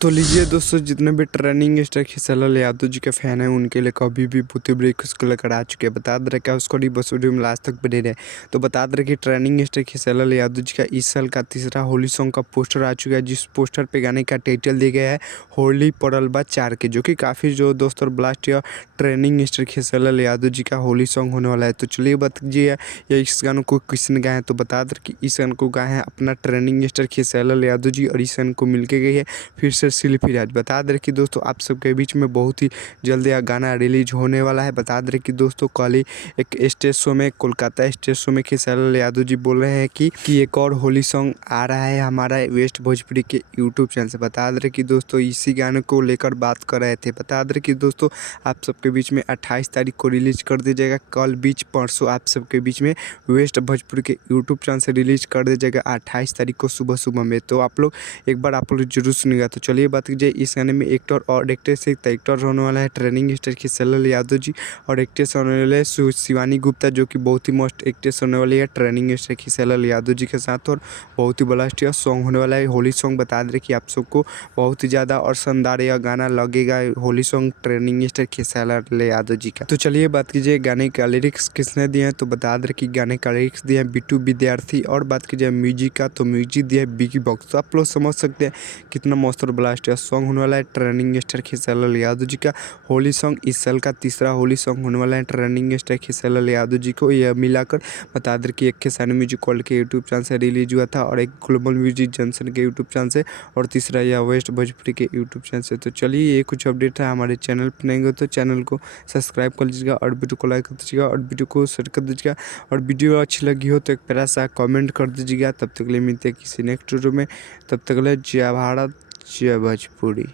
तो लीजिए दोस्तों, जितने भी ट्रेंडिंग स्टार खेसारी यादव जी के फैन हैं उनके लिए कभी भी बहुत बड़ी खुशखबरी लेकर आ चुके हैं। बता दे रहे क्या उसको बस वीडियो में लास्ट तक बने रहे। तो बता दे रहे कि ट्रेंडिंग स्टार खेसारी यादव जी का इस साल का तीसरा होली सॉन्ग का पोस्टर आ चुका है, जिस पोस्टर पे गाने का टाइटल दिया गया है होली पड़ल बा 4 के, जो कि काफ़ी जो दोस्तों ब्लास्ट या ट्रेंडिंग स्टार खेसारी यादव जी का होली सॉन्ग होने वाला है। तो चलिए बताइए या इस गानों को किसने गाया है। तो बता दें कि इस गाने को गाए हैं अपना ट्रेंडिंग स्टार खेसारी यादव जी, और इस गाने को मिलके गई है फिर से शिल्पी राज। बता दें कि दोस्तों आप सबके बीच में बहुत ही जल्द यह गाना रिलीज होने वाला है। बता दें कि दोस्तों कल ही एक स्टेज शो में, कोलकाता स्टेज शो में खेसारी यादव जी बोल रहे हैं कि एक और होली सॉन्ग आ रहा है हमारा वेस्ट भोजपुरी के यूट्यूब चैनल से। बता दें कि दोस्तों इसी गाने को लेकर बात कर रहे थे। बता दें कि दोस्तों आप सबके बीच में 28 तारीख को रिलीज कर दिया जाएगा। कल बीच परसों आप सबके बीच में वेस्ट भोजपुरी के यूट्यूब चैनल से रिलीज कर दिया जाएगा 28 तारीख को सुबह सुबह में। तो आप लोग एक बार आप लोग जरूर सुनिएगा। तो चलिए बात कीजिए इस गाने में एक्टर और एक्ट्रेस से एक्टर होने वाला है ट्रेंडिंग स्टार खेसारी यादव जी, और एक्ट्रेस होने वाले शिवानी गुप्ता, जो कि बहुत ही मस्त एक्ट्रेस होने वाली है ट्रेंडिंग स्टार खेसारी यादव जी के साथ। और बहुत ही ब्लास्ट यह सॉन्ग होने वाला है होली सॉन्ग। बता दें कि आप सबको बहुत ही ज़्यादा और शानदार यह गाना लगेगा Holi song trending star Khesari Yadav ji का। तो चलिए बात कीजिए गाने का लिरिक्स किसने दिए हैं। तो बता दें कि गाने का लिरिक्स दिए हैं बिट्टू विद्यार्थी, और बात कीजिए म्यूजिक का तो म्यूजिक दिया है बिगी बॉक्स। तो आप लोग समझ सकते हैं कितना मस्त और ब्लास्ट सॉन्ग होने वाला है ट्रेंडिंग स्टार खेसारी यादव जी का होली सॉन्ग। इस साल का तीसरा होली सॉन्ग होने वाला है ट्रेंडिंग स्टार खेसारी यादव जी को। यह मिलाकर बता दें कि एक खेसारी म्यूजिक वर्ल्ड के यूट्यूब चैनल से रिलीज हुआ था, और एक ग्लोबल म्यूजिक जंक्शन के यूट्यूब चैनल से, और तीसरा यह वेस्ट भोजपुरी के यूट्यूब चैनल से। तो चलिए ये कुछ अपडेट है हमारे चैनल पर नहीं हो तो चैनल को सब्सक्राइब कर लीजिएगा, और वीडियो को लाइक कर दीजिएगा, और वीडियो को शेयर कर दीजिएगा, और वीडियो अच्छी लगी हो तो एक प्यारा सा कमेंट कर दीजिएगा। तब तक के लिए मिलते हैं किसी नेक्स्ट वीडियो में। तब तक के लिए जय भारत, जय भोजपुरी।